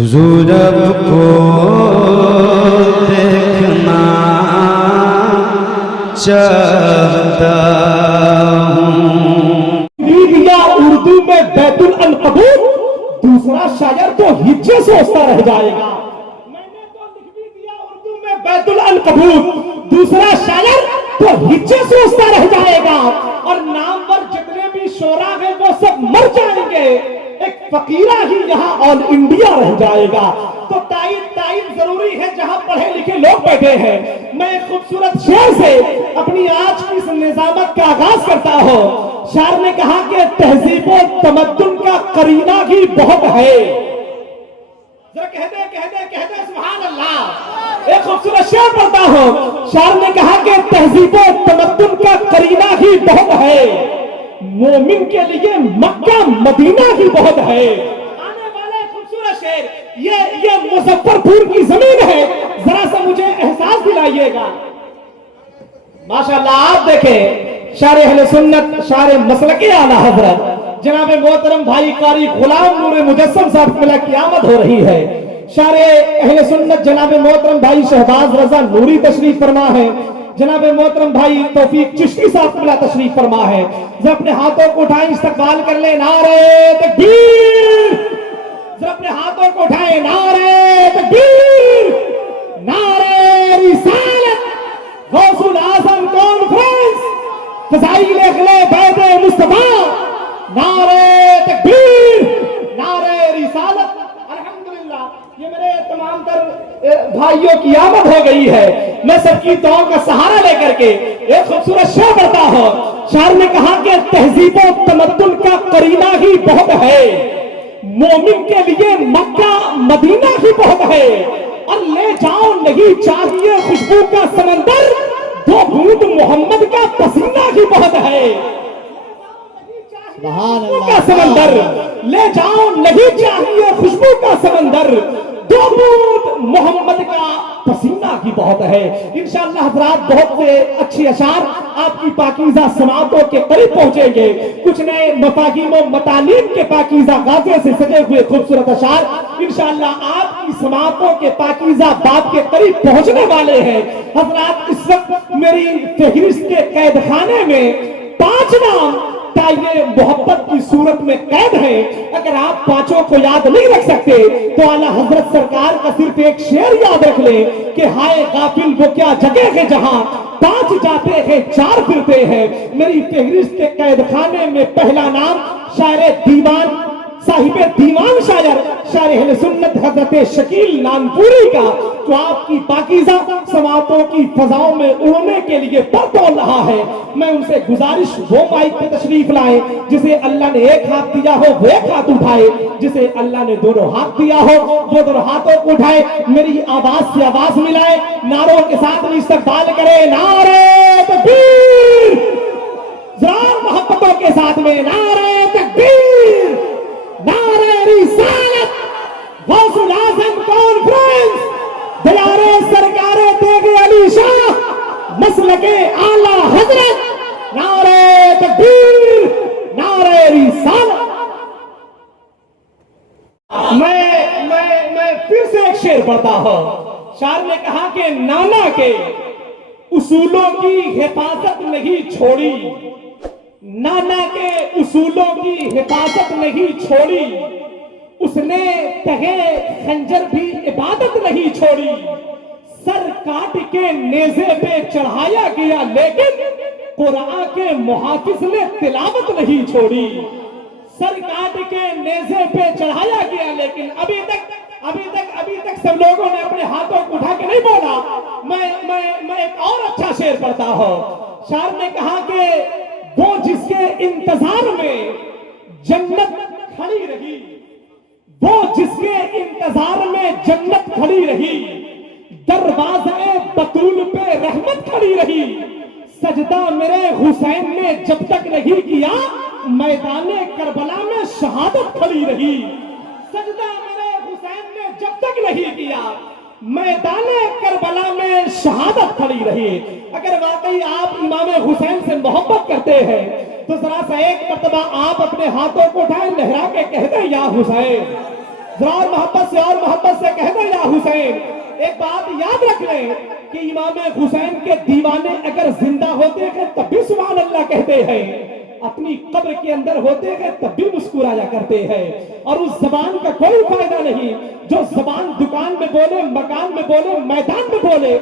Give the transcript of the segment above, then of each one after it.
हुजूर आपको देखना चाहता हूँ। या उर्दू में बैतुल अनकबूत, दूसरा शायर तो हिज्जे सोचता रह जाएगा। मैंने तो लिख भी दिया उर्दू में बैतुल अनकबूत, दूसरा शायर तो हिज्जे सोचता रह जाएगा। और नामवर जितने भी शोरा हैं वो सब मर जाएंगे, एक फकीरा ही यहाँ ऑल इंडिया रह जाएगा। तो ताइन जरूरी है जहाँ पढ़े लिखे लोग बैठे हैं। मैं एक खूबसूरत शेर से अपनी आज की इस निजामत का आगाज करता हूँ। शायर ने कहा कि तहजीबो तमद्दुन का करीना ही बहुत है। जरा कह दे सुभान अल्लाह। एक खूबसूरत शेर पढ़ता हूँ। शायर ने कहा कि तहजीबो तमद्दुन का करीना ही बहुत है, मोमिन के लिए मक्का मदीना ही बहुत है। आने वाले खूबसूरत शेर, ये मुजफ्फरपुर की जमीन है, जरा सा मुझे एहसास दिलाइएगा। माशाअल्लाह, आप देखें शारे अहले सुन्नत, शारे मसलके आला हजरत जनाब मोहतरम भाई कारी गुलाम नूर मुजस्सम साहब की क़यामत हो रही है। शारे अहले सुन्नत जनाब मोहतरम भाई शहबाज रजा नूरी तशरीफ फरमा है। जनाब मोहतरम भाई तौफीक चिश्ती साहब मिला तशरीफ फरमा है। जब अपने हाथों को उठाएं, इस्तकबाल कर ले, नारे तकबीर। जब अपने हाथों को उठाएं, नारे तकबीर, नारे रिसालत, गौसुल आजम कॉन्फ्रेंस, फज़ाइल अखले बैते मुस्तफा, नारे तकबीर, नारे रिसालत। अल्हम्दुलिल्लाह, ये मेरे तमाम तर भाइयों की आमद हो गई है। मैं सबकी दुआओं का सहारा लेकर के एक खूबसूरत शेर पढ़ता हूँ। शायर ने कहा कि तहजीबो तमद्दुन का करीना ही बहुत है, मोमिन के लिए मक्का मदीना ही बहुत है। और ले जाओ नहीं चाहिए खुशबू का समंदर, दो बूंद मोहम्मद का पसीना ही बहुत है। का समंदर ले जाओ नहीं चाहिए खुशबू का समंदर, दो बूंद मोहम्मद का पसीना ही बहुत है। इंशाअल्लाह हज़रात बहुत से अच्छे अशार आपकी पाकीज़ा समातों के करीब पहुंचेंगे। कुछ नए मफाहीम व मतालीम के पाकीज़ा गाज़े से सजे हुए खूबसूरत अशार इंशाअल्लाह आपकी समातों के पाकीज़ा बाप के करीब पहुंचने वाले हैं। हज़रात, इस वक्त मेरी फहरिस्त के कैद खाने में 5 नाम ताइये मोहब्बत की सूरत में कैद है। अगर आप 5 को याद नहीं रख सकते तो आला हजरत सरकार का सिर्फ एक शेर याद रख ले कि हाय गाफिल वो क्या जगह है जहां 5 जाते हैं 4 फिरते हैं। मेरी फहरिस्त के कैद खाने में पहला नाम शायर दीवान, साहिबे दीवान शायर अहले सुन्नत हजरत शकील नानपुरी का, जो आपकी पाकीज़ा समातों की फजाओं में उड़ने के लिए पर तोल रहा है। मैं उनसे गुजारिश, वो माइक पे तशरीफ लाए। जिसे अल्लाह ने एक हाथ दिया हो वो एक हाथ उठाए, जिसे अल्लाह ने दोनों हाथ दिया हो वो दोनों हाथों को उठाए, मेरी आवाज से आवाज मिलाए, नारों के साथ इस्तकबाल करे, नारे तकबीर, ज़ोर मोहब्बतों के साथ में नारे तकबीर, नारे रिसालत, गौसुल आज़म कॉन्फ्रेंस, दयारे सरकारे तेगे अली शाह, मसलके आला हजरत, नारे तकबीर, नारे रिसालत। मैं फिर से एक शेर पढ़ता हूं। शायर ने कहा कि नाना के उसूलों की हिफाजत नहीं छोड़ी, नाना के उसूलों की हिफाजत नहीं छोड़ी, उसने तहे खंजर भी इबादत नहीं छोड़ी, सर काट के नेज़े पे चढ़ाया गया लेकिन कुरान के मुहाफिज ने तिलावत नहीं छोड़ी। सर काट के नेज़े पे चढ़ाया गया लेकिन अभी तक सब लोगों ने अपने हाथों को उठा के नहीं बोला। मैं एक और अच्छा शेर पढ़ता हूं। शायर ने कहा कि वो जिसके इंतजार में जन्नत खड़ी रही, वो जिसके इंतजार में जन्नत खड़ी रही, दरवाज़े बतूल पे रहमत खड़ी रही, सजदा मेरे हुसैन ने जब तक नहीं किया मैदाने करबला में शहादत खड़ी रही। सजदा मेरे हुसैन ने जब तक नहीं किया मैदाने करबला में शहादत खड़ी रही। अगर वाकई आप इमाम हुसैन से मोहब्बत करते हैं तो जरा सा एक मर्तबा आप अपने हाथों को उठाए, लहरा के कह दें या हुसैन। जरा और मोहब्बत से कह दो या हुसैन। एक बात याद रख लें कि इमाम हुसैन के दीवाने अगर जिंदा होते हैं तब भी सुभान अल्लाह कहते हैं, अपनी कब्र के अंदर होते हैं तब भी मुस्कुराया करते हैं। और उस जबान का कोई फायदा नहीं जो जबान दुकान में बोले, मकान में बोले, मैदान में बोले,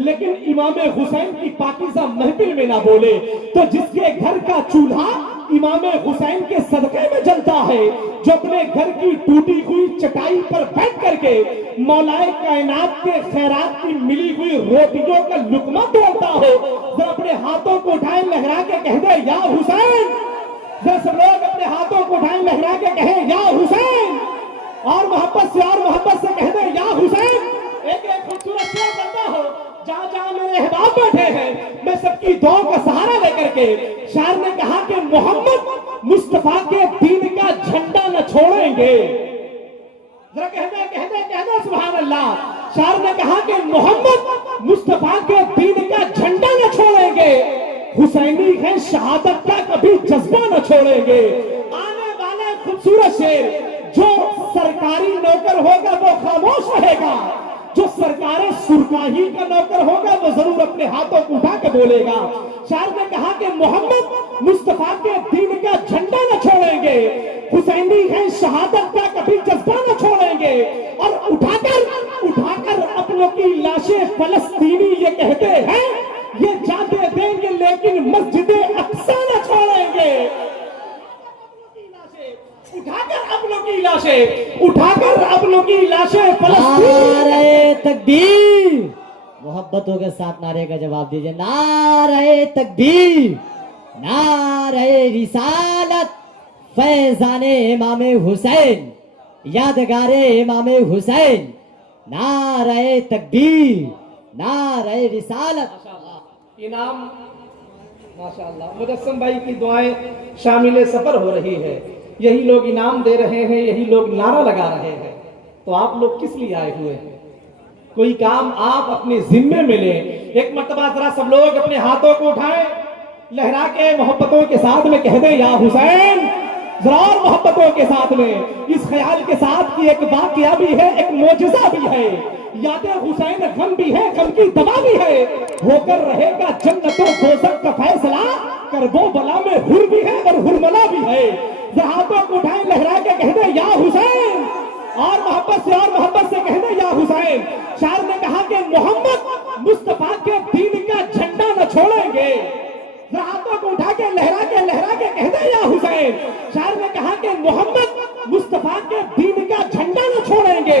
लेकिन इमाम हुसैन की पाकीज़ा महफिल में ना बोले। तो जिसके घर का चूल्हा इमाम हुसैन के सदक़े में जलता है, जो अपने घर की टूटी हुई चटाई पर बैठ करके मौलाए कायनात के खैरात की मिली हुई रोटियों का लुकमा तोड़ता हो, जरा अपने हाथों को उठाए लहरा के कह दे या हुसैन। जरा सब लोग अपने हाथों को उठाए लहरा के कहें या हुसैन, और मोहब्बत से कह दे या हुसैन। एक खूबसूरत शेर करता हो, जहां जहां मेरे अहबाब बैठे हैं मैं सबकी दुआओं का सहारा लेकर के, शायर ने कहा कि मोहम्मद मुस्तफा के दीन का झंडा न छोड़ेंगे। जरा कह दे सुभान अल्लाह। शायर ने कहा कि मोहम्मद मुस्तफा के दीन का झंडा न छोड़ेंगे, हुसैनी है शहादत का कभी जज्बा न छोड़ेंगे। आने वाला खूबसूरत शेर, जो सरकारी नौकर होगा वो खामोश रहेगा, जो सरकारी सुरकाही का नौकर होगा वो जरूर अपने हाथों को उठा के बोलेगा। शायर ने कहा कि मोहम्मद मुस्तफा के दीन का झंडा न छोड़ेंगे, हुसैनी है शहादत का कभी जज्बा न छोड़ेंगे। और उठाकर अपनों की लाशें फलस्तीनी ये कहते हैं, ये जाते देंगे लेकिन मस्जिद अक्सा न छोड़ेंगे। उठाकर अपनों की लाशें नारे तकबीर, मोहब्बतों के साथ नारे का जवाब दीजिए। नारे तकबीर, नारे रिसालत, फैजाने इमामे हुसैन, यादगारे इमामे हुसैन। नारे तकबीर, नारे रिसालत। इनाम माशाअल्लाह। मुदस्सम भाई की दुआएं शामिल सफर हो रही है, यही लोग इनाम दे रहे हैं, यही लोग नारा लगा रहे हैं। तो आप लोग किस लिए आए हुए हैं? कोई काम आप अपने जिम्मे में लें। एक मर्तबा जरा सब लोग अपने हाथों को उठाएं, लहरा के मोहब्बतों के साथ में कह दें या हुसैन। जरा और मोहब्बतों के साथ में, इस ख्याल के साथ कि एक वाकया भी है, एक मोजज़ा भी है, याद हुसैन गम भी है, गम की दवा भी है। होकर रहेगा जन्नतों दोज़ख का फैसला, करबो बला में हुर भी है और हुरमला भी है। हाथों को उठाए लहरा के कह दे या हुसैन, और मोहब्बत से कह दे या हुसैन। शायर ने कहा कि मोहम्मद मुस्तफा के दीन का झंडा न छोड़ेंगे। हाथों को उठा के लहरा के कह दे या हुसैन। शायर ने कहा कि मोहम्मद मुस्तफा के दीन का झंडा न छोड़ेंगे,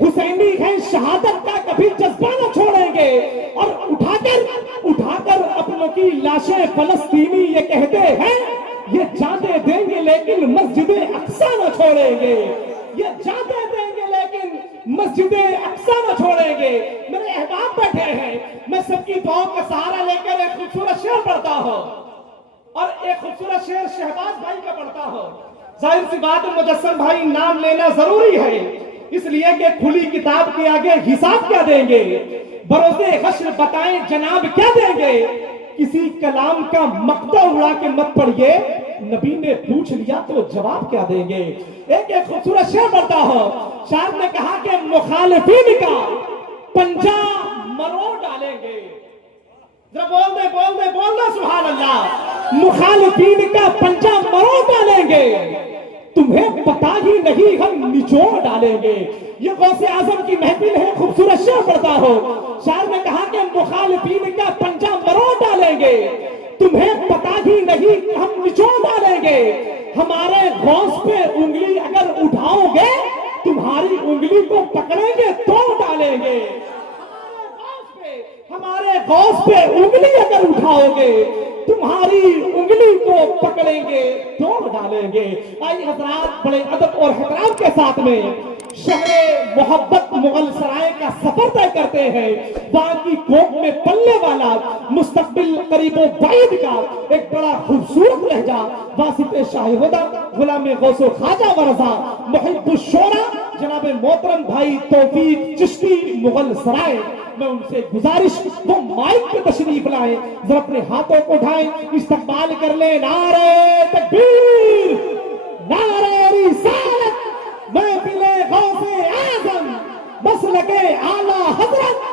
हुसैनी है शहादत का कभी जज्बा न छोड़ेंगे। और उठाकर अपनों की लाशें फलस्तीनी ये कहते हैं, ये जाते देंगे लेकिन मस्जिद अक्सा न छोड़ेंगे। ये जाते देंगे लेकिन मस्जिद अक्सा न छोड़ेंगे। मेरे अहबाब बैठे हैं, मैं सबकी दुआओं का सहारा लेकर एक खूबसूरत शेर पढ़ता हूं, और एक खूबसूरत शेर शहबाज भाई का पढ़ता हूं। जाहिर सी बात है मुजस्सम भाई नाम लेना जरूरी है, इसलिए कि खुली किताब के आगे हिसाब क्या देंगे, बरोज़े हश्र बताएं जनाब क्या देंगे। किसी कलाम का मक्ता उड़ा के मत पढ़िए, नबी ने पूछ लिया तो जवाब क्या देंगे। एक खूबसूरत शेर पढ़ता हूं। शायर ने कहा कि मुखालिफिन का पंजा मरोड़ डालेंगे। जरा बोल दे सुभान अल्लाह। मुखालिफिन का पंजा मरोड़ डालेंगे, तुम्हें पता ही नहीं हम निचोड़ डालेंगे। ये गौसे आजम की महफिल है, खूबसूरत शेर पढ़ता हो। शायर ने कहा कि मुखालिफिन का पंजा मरोड़ डालेंगे, तुम्हें पता ही नहीं हम निचोड़ डालेंगे। हमारे गौस पे उंगली अगर उठाओगे, तुम्हारी उंगली को पकड़ेंगे तोड़ डालेंगे। हमारे गौस पे उंगली अगर उठाओगे, तुम्हारी उंगली को पकड़ेंगे तोड़ डालेंगे। आइए हजरात, बड़े अदब और एहतराम के साथ में शहरे मोहब्बत मुगल सराय का सफर तय करते हैं। वहां की कोख में पलने वाला मुस्तकबिल करीबो बाइद का एक बड़ा खूबसूरत लहजा, वासिफ शाहिदा गुलाम गौसो ख्वाजा वरजा मुहिब्बुश शोरा जनाब मोहतरम भाई तौफीक चिश्ती मुगल सराय। मैं उनसे गुजारिश, वो माइक पे तशरीफ लाए, जरा अपने हाथों को उठाएं, इस्तकबाल कर ले। नारे तकबीर, नारे रिसालत, महफिले गौसे आजम मसलके आला हजरत